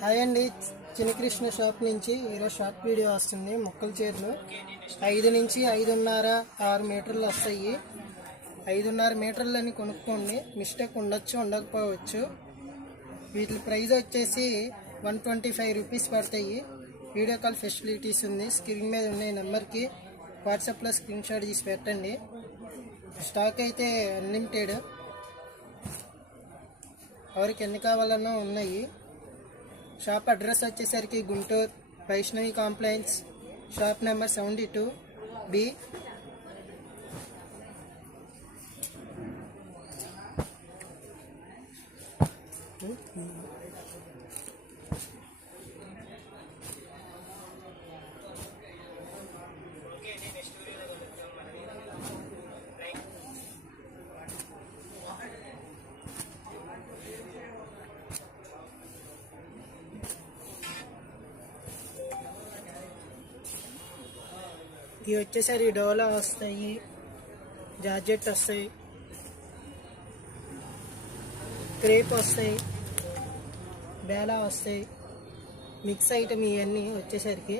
Hi అండి, Chinna Krishna shop నుంచి ఈరోజు షార్ట్ వీడియో వస్తుంది. మొక్కల చీరలు 5 నుంచి 5.5 6 మీటర్లు వస్తాయి. 5.5 మీటర్లని కొనుక్కోండి. మిస్టేక్ ఉండొచ్చు, ఉండకపోవచ్చు. వీటి ప్రైస్ వచ్చేసి 125 రూపీస్ పడతాయి. వీడియో కాల్ ఫెసిలిటీస్ ఉంది. స్క్రీన్ మీద ఉన్న నెంబర్కి వాట్సాప్లో స్క్రీన్ షాట్ తీసి పెట్టండి. స్టాక్ అయితే అన్లిమిటెడ్, ఎవరికి ఎన్ని కావాలన్నా ఉన్నాయి. షాప్ అడ్రస్ వచ్చేసరికి Guntur Vaishnavi complex, shop number 72B. ఇవి వచ్చేసరికి డోలా వస్తాయి, జార్జెట్ వస్తాయి, క్రేప్ వస్తాయి, బేలా వస్తాయి. మిక్స్ ఐటమ్ ఇవన్నీ వచ్చేసరికి